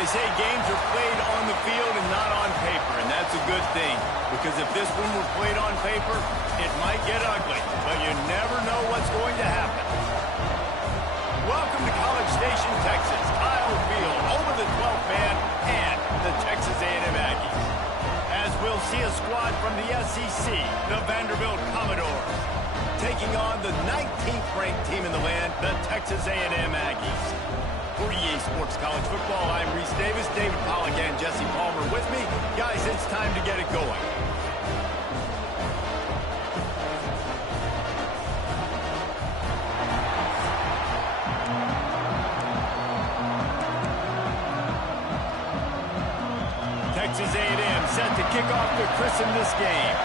They say games are played on the field and not on paper, and that's a good thing. Because if this one were played on paper, it might get ugly, but you never know what's going to happen. Welcome to College Station, Texas. Kyle Field, home of the 12th man and the Texas A&M Aggies. As we'll see a squad from the SEC, the Vanderbilt Commodores, taking on the 19th ranked team in the land, the Texas A&M Aggies. For EA Sports College Football, I'm Reese Davis, David Pollack, and Jesse Palmer with me. Guys, it's time to get it going. Texas A&M set to kick off to christen this game.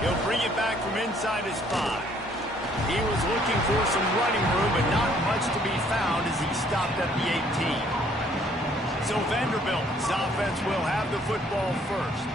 He'll bring it back from inside his 5. He was looking for some running room, but not much to be found as he stopped at the 18. So Vanderbilt's offense will have the football first.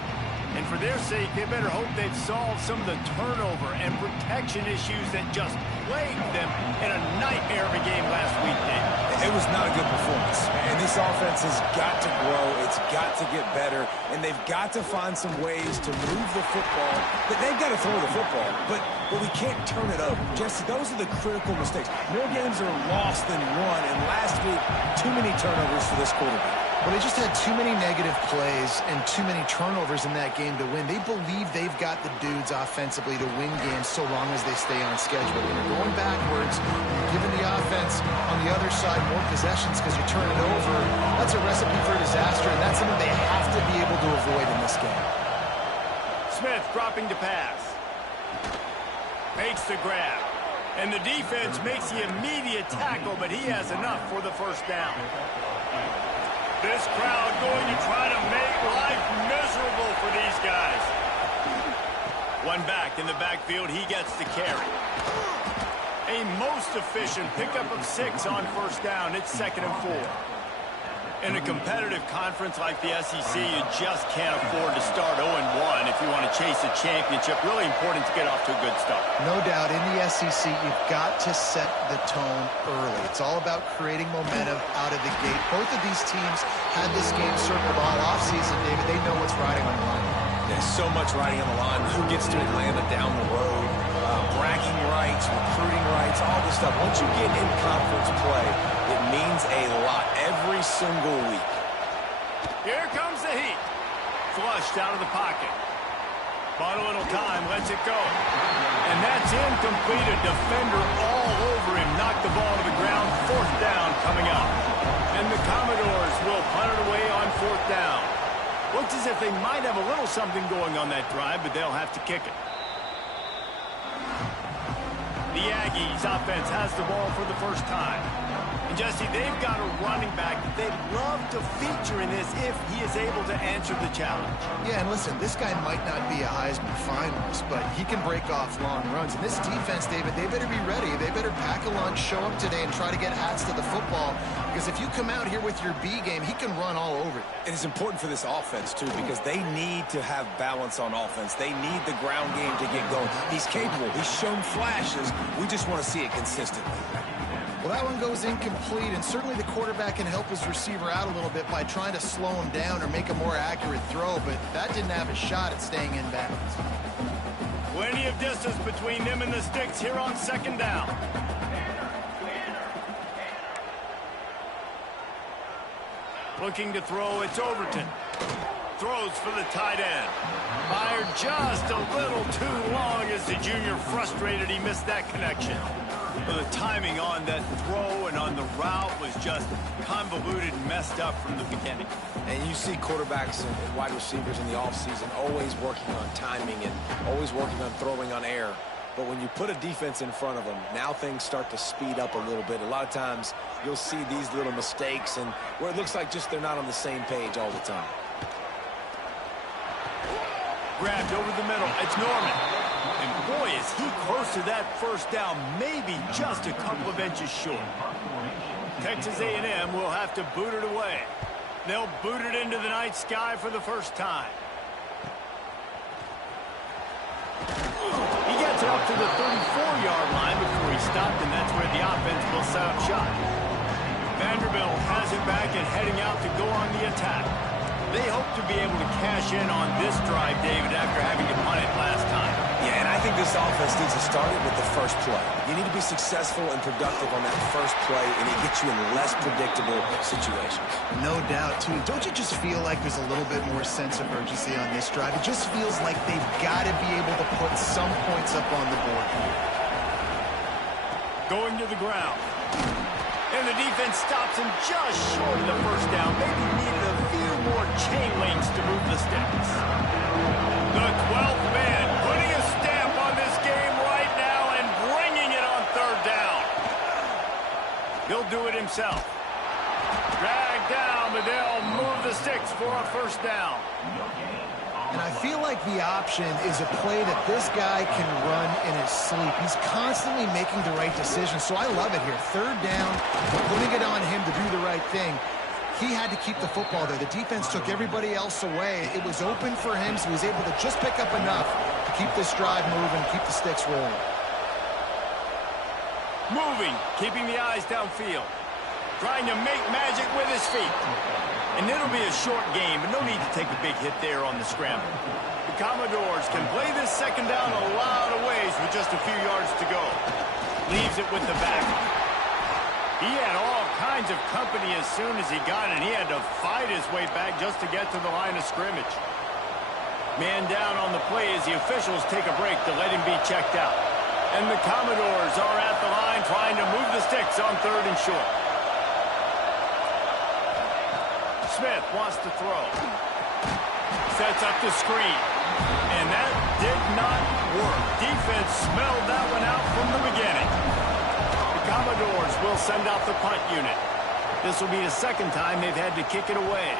And for their sake, they better hope they've solved some of the turnover and protection issues that just plagued them in a nightmare of a game last week, Dave. It was not a good performance. And this offense has got to grow. It's got to get better. And they've got to find some ways to move the football. They've got to throw the football, but we can't turn it over. Jesse, those are the critical mistakes. More games are lost than won. And last week, too many turnovers for this quarterback. Well, they just had too many negative plays and too many turnovers in that game to win. They believe they've got the dudes offensively to win games so long as they stay on schedule. When you're going backwards, you're giving the offense on the other side more possessions because you turn it over. That's a recipe for disaster, and that's something they have to be able to avoid in this game. Smith dropping to pass. Makes the grab. And the defense makes the immediate tackle, but he has enough for the first down. This crowd going to try to make life miserable for these guys. One back in the backfield, he gets the carry. A most efficient pickup of 6 on first down. It's 2nd and 4. In a competitive conference like the SEC, you just can't afford to start 0-1 if you want to chase a championship. Really important to get off to a good start. No doubt, in the SEC, you've got to set the tone early. It's all about creating momentum out of the gate. Both of these teams had this game circled all offseason, David. They know what's riding on the line. There's so much riding on the line. Who gets to Atlanta down the road? Bragging rights, recruiting rights, all this stuff. Once you get in conference play, it means a lot every single week. Here comes the heat. Flushed out of the pocket. Bought a little time, lets it go. And that's incomplete. A defender all over him. Knocked the ball to the ground. 4th down coming up. And the Commodores will punt it away on 4th down. Looks as if they might have a little something going on that drive, but they'll have to kick it. The Aggies offense has the ball for the first time. And Jesse, they've got a running back that they'd love to feature in this if he is able to answer the challenge. Yeah, and listen, this guy might not be a Heisman finalist, but he can break off long runs. And this defense, David, they better be ready. They better pack a lunch, show up today, and try to get hats to the football. Because if you come out here with your B game, he can run all over you. And it's important for this offense, too, because they need to have balance on offense. They need the ground game to get going. He's capable. He's shown flashes. We just want to see it consistently. Well, that one goes incomplete, and certainly the quarterback can help his receiver out a little bit by trying to slow him down or make a more accurate throw, but that didn't have a shot at staying in bounds. Plenty of distance between them and the sticks here on 2nd down. Looking to throw, it's Overton. Throws for the tight end. Fired just a little too long as the junior frustrated he missed that connection. Well, the timing on that throw and on the route was just convoluted and messed up from the beginning. And you see quarterbacks and wide receivers in the offseason always working on timing and always working on throwing on air. But when you put a defense in front of them, now things start to speed up a little bit. A lot of times you'll see these little mistakes and where it looks like just they're not on the same page all the time. Grabbed over the middle. It's Norman. And boy, is he close to that first down, maybe just a couple of inches short. Texas A&M will have to boot it away. They'll boot it into the night sky for the first time. He gets it up to the 34-yard line before he stopped, and that's where the offense will set up shop. Vanderbilt has it back and heading out to go on the attack. They hope to be able to cash in on this drive, David, after having to punt it last time. Yeah, and I think this offense needs to start it with the first play. You need to be successful and productive on that first play, and it gets you in less predictable situations. No doubt, too. Don't you just feel like there's a little bit more sense of urgency on this drive? It just feels like they've got to be able to put some points up on the board here. Going to the ground. And the defense stops him just short of the first down. Maybe needed a few more chain links to move the sticks. The 12th man putting a stamp on this game right now and bringing it on third down. He'll do it himself. Dragged down, but they'll move the sticks for a first down. And I feel like the option is a play that this guy can run in his sleep. He's constantly making the right decision, so I love it here. Third down, putting it on him to do the right thing. He had to keep the football there. The defense took everybody else away. It was open for him, so he was able to just pick up enough to keep this drive moving, keep the sticks rolling. Moving, keeping the eyes downfield. Trying to make magic with his feet. And it'll be a short game, but no need to take a big hit there on the scramble. The Commodores can play this second down a lot of ways with just a few yards to go. Leaves it with the back. He had all kinds of company as soon as he got it. He had to fight his way back just to get to the line of scrimmage. Man down on the play as the officials take a break to let him be checked out. And the Commodores are at the line trying to move the sticks on third and short. Smith wants to throw. Sets up the screen. And that did not work. Defense smelled that one out from the beginning. The Commodores will send out the punt unit. This will be the second time they've had to kick it away.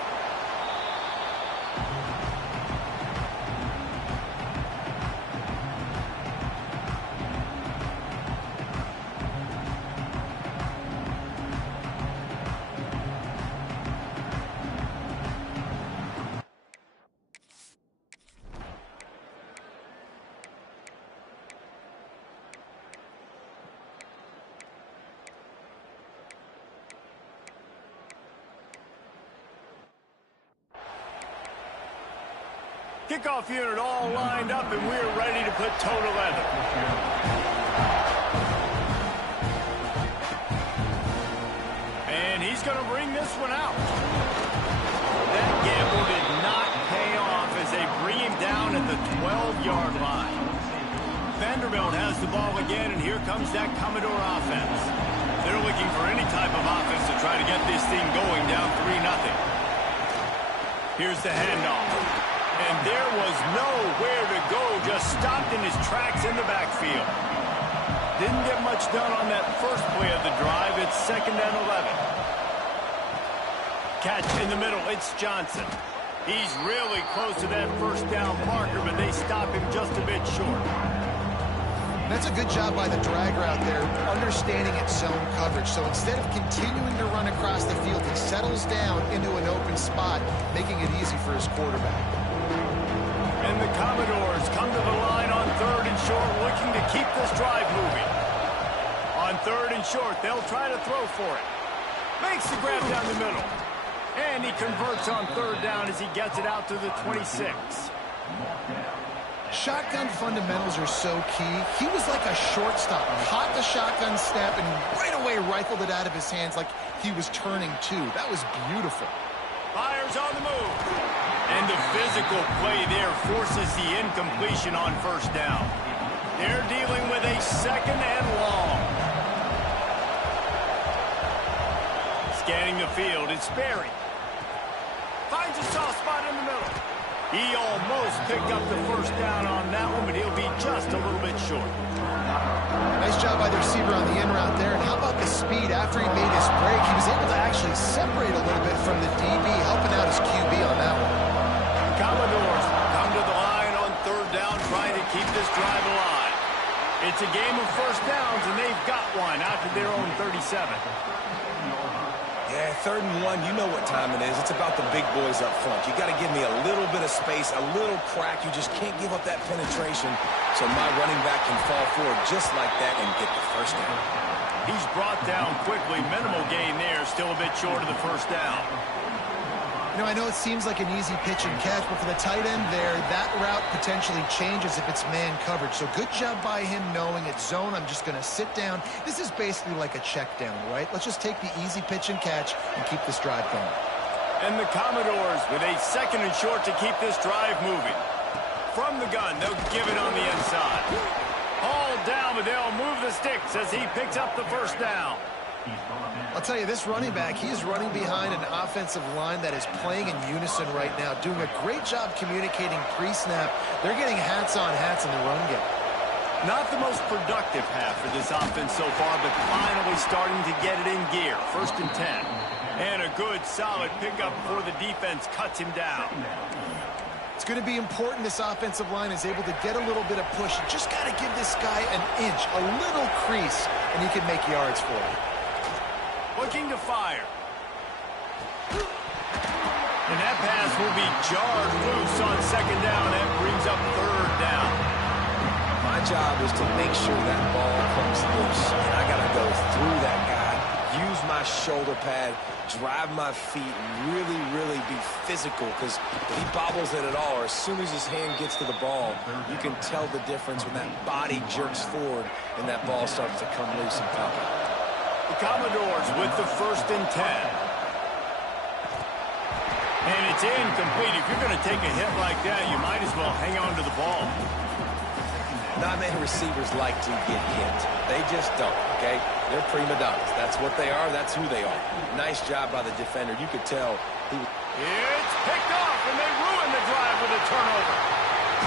Kickoff unit all lined up, and we're ready to put toe to leather. And he's going to bring this one out. That gamble did not pay off as they bring him down at the 12-yard line. Vanderbilt has the ball again, and here comes that Commodore offense. They're looking for any type of offense to try to get this thing going down 3-0. Here's the handoff. And there was nowhere to go, just stopped in his tracks in the backfield. Didn't get much done on that first play of the drive. It's 2nd and 11. Catch in the middle, it's Johnson. He's really close to that first down marker, but they stop him just a bit short. That's a good job by the drag route there, understanding its zone coverage. So instead of continuing to run across the field, he settles down into an open spot, making it easy for his quarterback. And the Commodores come to the line on 3rd and short, looking to keep this drive moving. On 3rd and short, they'll try to throw for it. Makes the grab down the middle. And he converts on 3rd down as he gets it out to the 26. Shotgun fundamentals are so key. He was like a shortstop. Caught the shotgun snap and right away rifled it out of his hands like he was turning two. That was beautiful. Fires on the move. And the physical play there forces the incompletion on first down. They're dealing with a 2nd and long. Scanning the field, it's Sperry. Finds a soft spot in the middle. He almost picked up the first down on that one, but he'll be just a little bit short. Nice job by the receiver on the in route there. And how about the speed after he made his break? He was able to actually separate a little bit from the DB, helping out his QB on that one. Commodores come to the line on 3rd down, trying to keep this drive alive. It's a game of first downs, and they've got one out to their own 37. Yeah, 3rd and 1, you know what time it is. It's about the big boys up front. You got to give me a little bit of space, a little crack. You just can't give up that penetration. So my running back can fall forward just like that and get the first down. He's brought down quickly. Minimal gain there. Still a bit short of the first down. You know, I know it seems like an easy pitch and catch, but for the tight end there, that route potentially changes if it's man coverage. So good job by him knowing it's zone. I'm just going to sit down. This is basically like a check down, right? Let's just take the easy pitch and catch and keep this drive going. And the Commodores with a 2nd and short to keep this drive moving. From the gun, they'll give it on the inside. All down, but they'll move the sticks as he picks up the first down. I'll tell you, this running back, he's running behind an offensive line that is playing in unison right now, doing a great job communicating pre-snap. They're getting hats on hats in the run game. Not the most productive half for this offense so far, but finally starting to get it in gear. 1st and 10. And a good, solid pickup before the defense cuts him down. It's going to be important this offensive line is able to get a little bit of push. You just got to give this guy an inch, a little crease, and he can make yards for you. Looking to fire. And that pass will be jarred loose on 2nd down. That brings up 3rd down. My job is to make sure that ball comes loose. And I got to go through that guy, use my shoulder pad, drive my feet, and really be physical, because if he bobbles it at all, or as soon as his hand gets to the ball, you can tell the difference when that body jerks forward and that ball starts to come loose and pop out. The Commodores with the 1st and 10. And it's incomplete. If you're going to take a hit like that, you might as well hang on to the ball. Not many receivers like to get hit. They just don't, okay? They're prima donnas. That's what they are. That's who they are. Nice job by the defender. You could tell he was... It's picked off, and they ruin the drive with a turnover.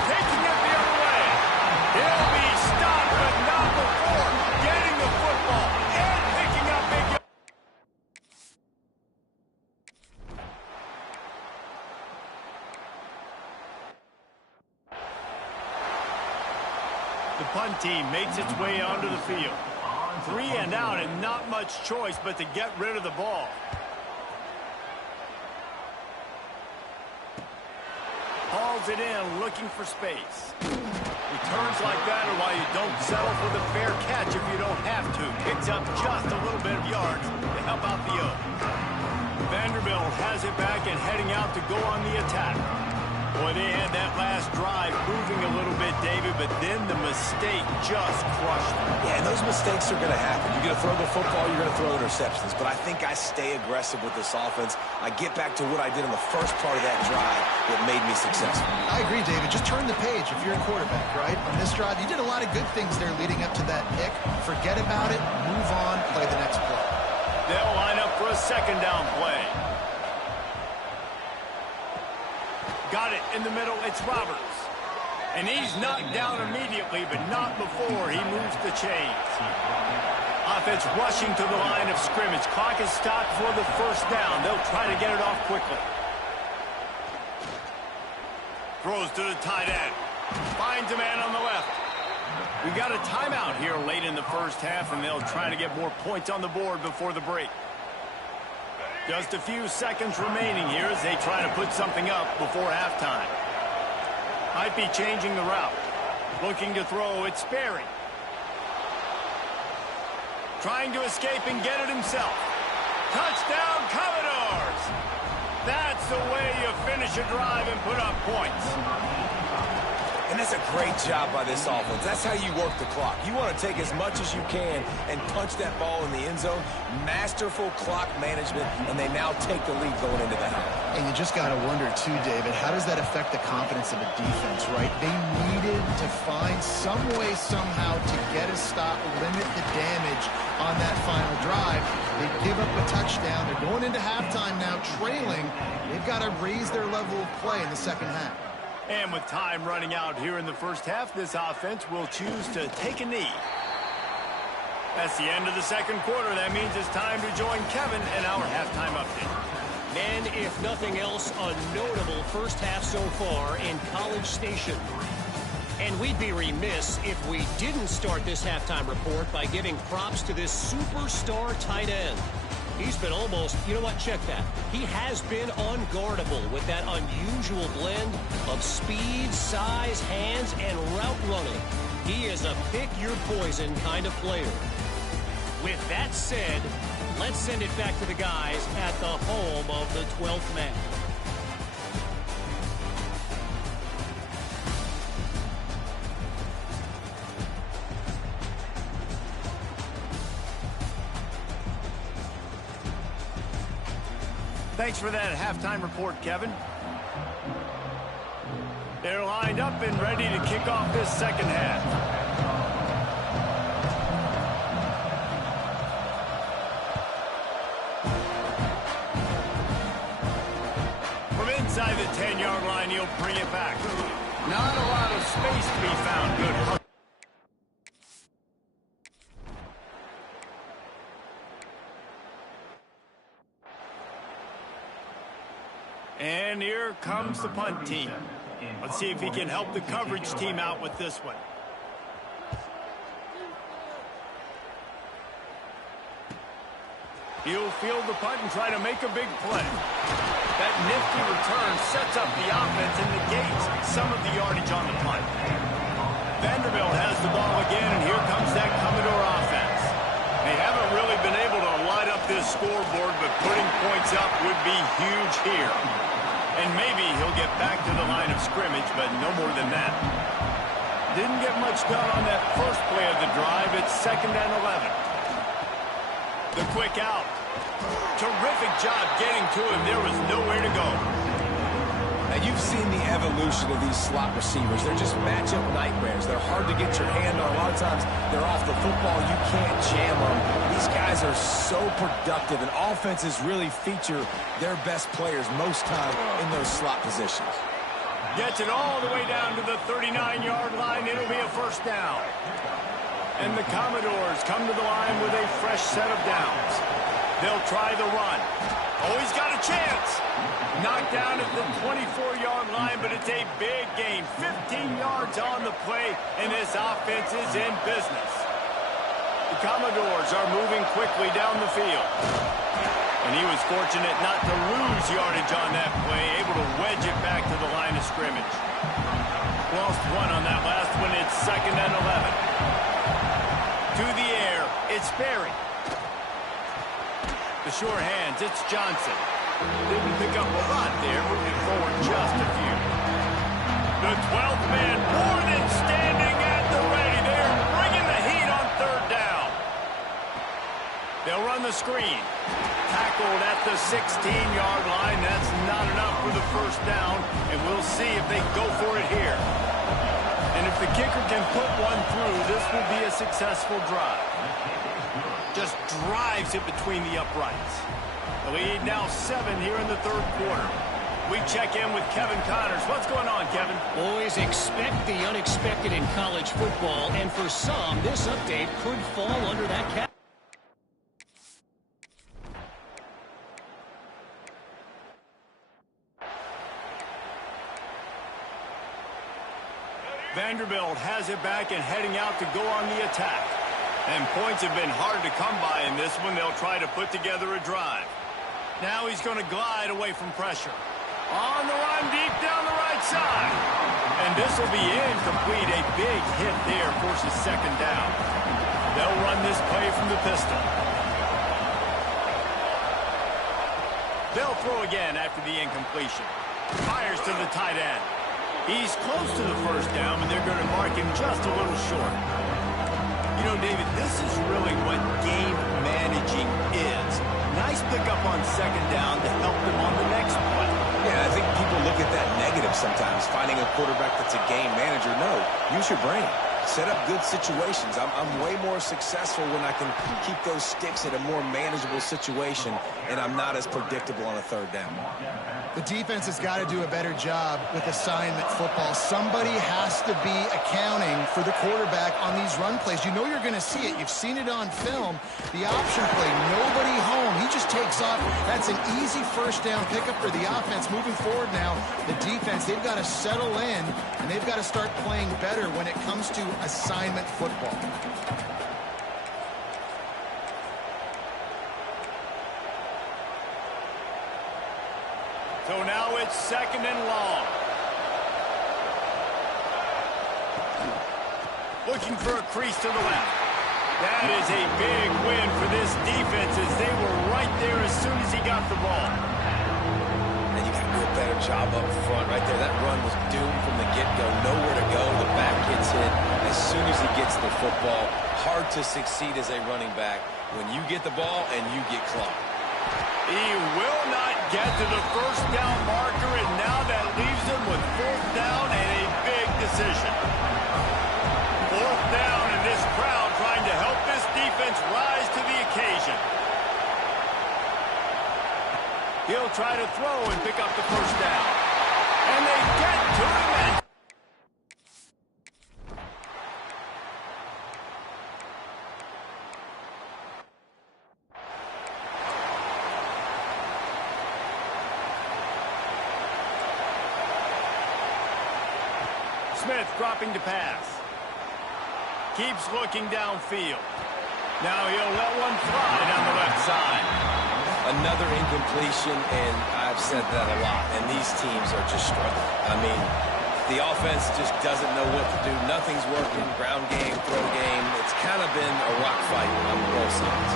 Taking it the other way. He'll be stopped, but not before getting the football and picking up big... The punt team makes its way onto the field. 3 and out, and not much choice but to get rid of the ball. Hauls it in, looking for space. Returns like that are why you don't settle for the fair catch if you don't have to. Picks up just a little bit of yards to help out the O. Vanderbilt has it back and heading out to go on the attack. Boy, they had that last drive moving a little bit, David, but then the mistake just crushed them. Yeah, and those mistakes are going to happen. You're going to throw the football, you're going to throw interceptions. But I think I stay aggressive with this offense. I get back to what I did in the first part of that drive that made me successful. I agree, David. Just turn the page if you're a quarterback, right? On this drive, you did a lot of good things there leading up to that pick. Forget about it, move on, play the next play. They'll line up for a 2nd down play. Got it in the middle. It's Roberts. And he's knocked down immediately, but not before he moves the chains. Offense rushing to the line of scrimmage. Clock is stopped for the 1st down. They'll try to get it off quickly. Throws to the tight end. Finds a man on the left. We got a timeout here late in the 1st half, and they'll try to get more points on the board before the break. Just a few seconds remaining here as they try to put something up before halftime. Might be changing the route. Looking to throw, it's Sperry. Trying to escape and get it himself. Touchdown, Commodores! That's the way you finish a drive and put up points. And that's a great job by this offense. That's how you work the clock. You want to take as much as you can and punch that ball in the end zone. Masterful clock management, and they now take the lead going into the half. And you just got to wonder, too, David, how does that affect the confidence of a defense, right? They needed to find some way, somehow, to get a stop, limit the damage on that final drive. They give up a touchdown. They're going into halftime now, trailing. They've got to raise their level of play in the 2nd half. And with time running out here in the 1st half, this offense will choose to take a knee. That's the end of the 2nd quarter. That means it's time to join Kevin in our halftime update. And if nothing else, a notable 1st half so far in College Station. And we'd be remiss if we didn't start this halftime report by giving props to this superstar tight end. He's been almost, you know what, check that. He has been unguardable with that unusual blend of speed, size, hands, and route running. He is a pick-your-poison kind of player. With that said, let's send it back to the guys at the home of the 12th man. Thanks for that halftime report, Kevin. They're lined up and ready to kick off this second half. From inside the 10-yard line, he'll bring it back. Not a lot of space to be found. Good hustle. And here comes the punt team. Let's see if he can help the coverage team out with this one. He'll field the punt and try to make a big play. That nifty return sets up the offense and negates some of the yardage on the punt. Vanderbilt has the ball again, and here comes that Commodore offense. They haven't really been able to light up this scoreboard, but putting points up would be huge here. And maybe he'll get back to the line of scrimmage, but no more than that. Didn't get much done on that first play of the drive. It's 2nd and 11. The quick out. Terrific job getting to him. There was nowhere to go. Now, you've seen the evolution of these slot receivers. They're just matchup nightmares. They're hard to get your hand on. A lot of times, they're off the football. You can't jam them. These guys are so productive, and offenses really feature their best players most time in those slot positions. Gets it all the way down to the 39-yard line. It'll be a first down. And the Commodores come to the line with a fresh set of downs. They'll try the run. Oh, he's got a chance. Knocked down at the 24-yard line, but it's a big gain. 15 yards on the play, and this offense is in business. The Commodores are moving quickly down the field. And he was fortunate not to lose yardage on that play, able to wedge it back to the line of scrimmage. Lost one on that last one. It's 2nd and 11. To the air, it's Berry. The sure hands, it's Johnson. Didn't pick up a lot there, moving forward just a few. The 12th man more than standing at the ready. They're bringing the heat on 3rd down. They'll run the screen. Tackled at the 16-yard line. That's not enough for the first down, and we'll see if they go for it here. And if the kicker can put one through, this will be a successful drive. Just drives it between the uprights. The lead now 7 here in the 3rd quarter. We check in with Kevin Connors. What's going on, Kevin? Always expect the unexpected in college football, and for some, this update could fall under that category. Vanderbilt has it back and heading out to go on the attack. And points have been hard to come by in this one. They'll try to put together a drive. Now he's going to glide away from pressure. On the run deep down the right side. And this will be incomplete. A big hit there forces 2nd down. They'll run this play from the pistol. They'll throw again after the incompletion. Fires to the tight end. He's close to the first down, but they're going to mark him just a little short. You know, David, this is really what game managing is. Nice pickup on 2nd down to help them on the next play. Yeah, I think people look at that negative sometimes, finding a quarterback that's a game manager. No, use your brain. Set up good situations. I'm way more successful when I can keep those sticks at a more manageable situation, and I'm not as predictable on a 3rd down. The defense has got to do a better job with assignment football. Somebody has to be accounting for the quarterback on these run plays. You know you're going to see it. You've seen it on film. The option play, nobody home. He just takes off. That's an easy first down pickup for the offense. Moving forward now, the defense, they've got to settle in, and they've got to start playing better when it comes to assignment football. So now it's 2nd and long. Looking for a crease to the left. That is a big win for this defense as they were right there as soon as he got the ball. And you got to do a better job up front right there. That run was doomed from the get-go. Nowhere to go. The back gets hit as soon as he gets the football. Hard to succeed as a running back when you get the ball and you get clocked. He will not get to the first down marker, and now that leaves him with 4th down and a big decision. 4th down, and this crowd trying to help this defense rise to the occasion. He'll try to throw and pick up the first down. And they get to him. And Smith dropping to pass. Keeps looking downfield. Now he'll let one fly down the left side. Another incompletion, and I've said that a lot, and these teams are just struggling. I mean, the offense just doesn't know what to do. Nothing's working. Ground game, throw game. It's kind of been a rock fight on both sides.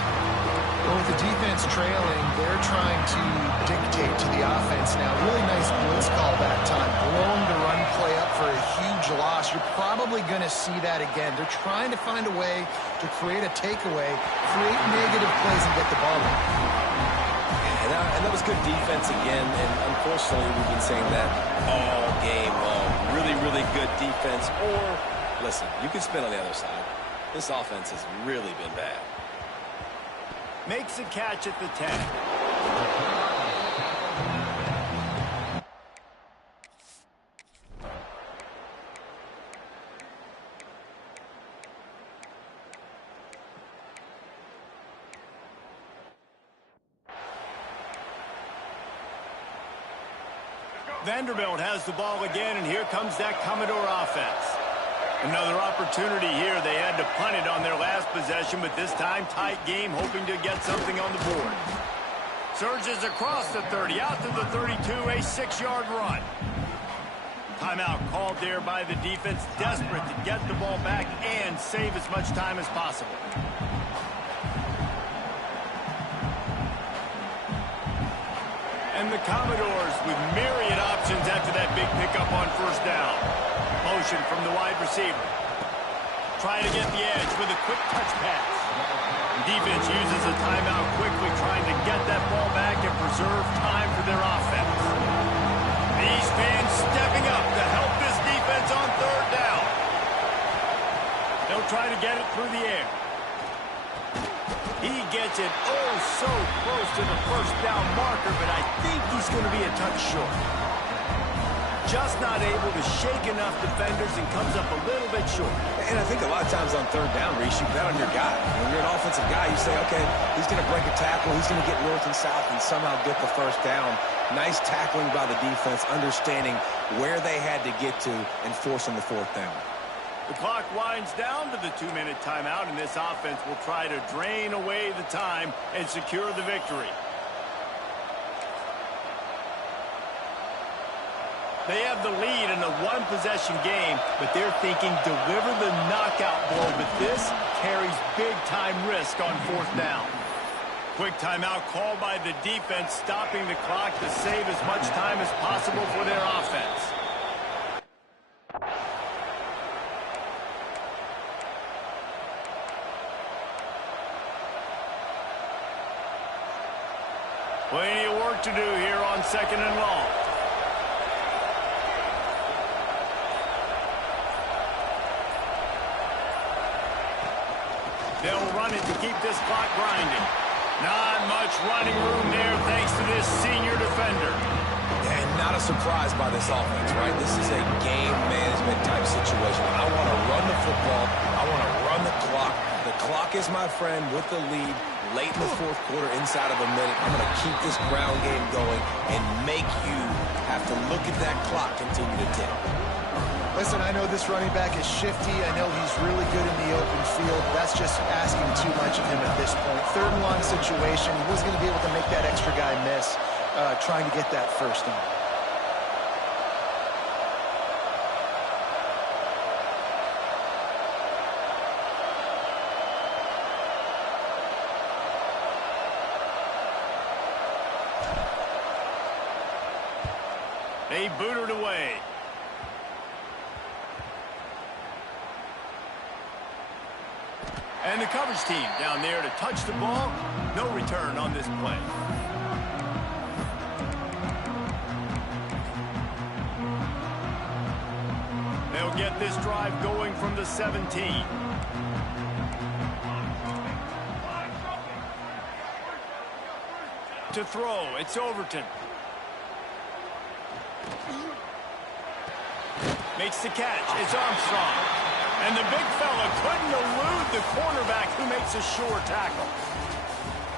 Well, with the defense trailing, they're trying to dictate to the offense now. Really nice blitz call that time. Blowing the run play up for a huge loss. You're probably going to see that again. They're trying to find a way to create a takeaway, create negative plays, and get the ball in. And that was good defense again, and unfortunately we've been saying that all game long. Really, really good defense. Or, listen, you can spin on the other side. This offense has really been bad. Makes a catch at the 10. Vanderbilt has the ball again, and here comes that Commodore offense. Another opportunity here. They had to punt it on their last possession, but this time tight game, hoping to get something on the board. Surges across the 30, out to the 32, a 6-yard run. Timeout called there by the defense, desperate to get the ball back and save as much time as possible. And the Commodores with myriad options after that big pickup on first down. Motion from the wide receiver. Trying to get the edge with a quick touch pass. Defense uses a timeout quickly, trying to get that ball back and preserve time for their offense. These fans stepping up to help this defense on third down. They'll try to get it through the air. He gets it oh so close to the first down marker, but I think he's going to be a touch short. Just not able to shake enough defenders and comes up a little bit short. And I think a lot of times on third down, Reese, you bet on your guy. When you're an offensive guy, you say, okay, he's going to break a tackle, he's going to get north and south and somehow get the first down. Nice tackling by the defense, understanding where they had to get to and forcing the fourth down. The clock winds down to the 2-minute timeout, and this offense will try to drain away the time and secure the victory. They have the lead in a one-possession game, but they're thinking deliver the knockout blow, but this carries big-time risk on fourth down. Quick timeout called by the defense, stopping the clock to save as much time as possible for their offense. Plenty of work to do here on 2nd and long. They'll run it to keep this clock grinding. Not much running room there thanks to this senior defender. And not a surprise by this offense, right? This is a game management type situation. I want to run the football. I want to run the clock. The clock is my friend with the lead. Late in the fourth quarter, inside of a minute, I'm going to keep this ground game going and make you have to look at that clock continue to tick. Listen, I know this running back is shifty. I know he's really good in the open field. That's just asking too much of him at this point. Third and long situation. He wasn't going to be able to make that extra guy miss. trying to get that first down. They boot it away. And the coverage team down there to touch the ball. No return on this play. They'll get this drive going from the 17. To throw, it's Overton. Makes the catch. It's Armstrong. And the big fella couldn't elude the cornerback who makes a sure tackle.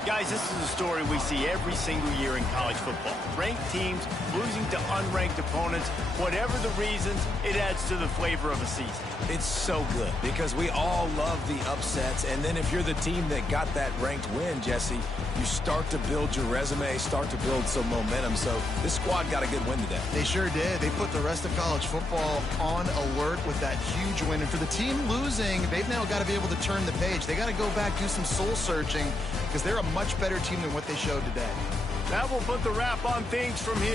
Guys, this is a story we see every single year in college football. Ranked teams losing to unranked opponents. Whatever the reasons, it adds to the flavor of a season. It's so good because we all love the upsets. And then if you're the team that got that ranked win, Jesse, you start to build your resume, start to build some momentum. So this squad got a good win today. They sure did. They put the rest of college football on alert with that huge win. And for the team losing, they've now got to be able to turn the page. They got to go back, do some soul searching, because they're a much better team than what they showed today. That will put the wrap on things from here.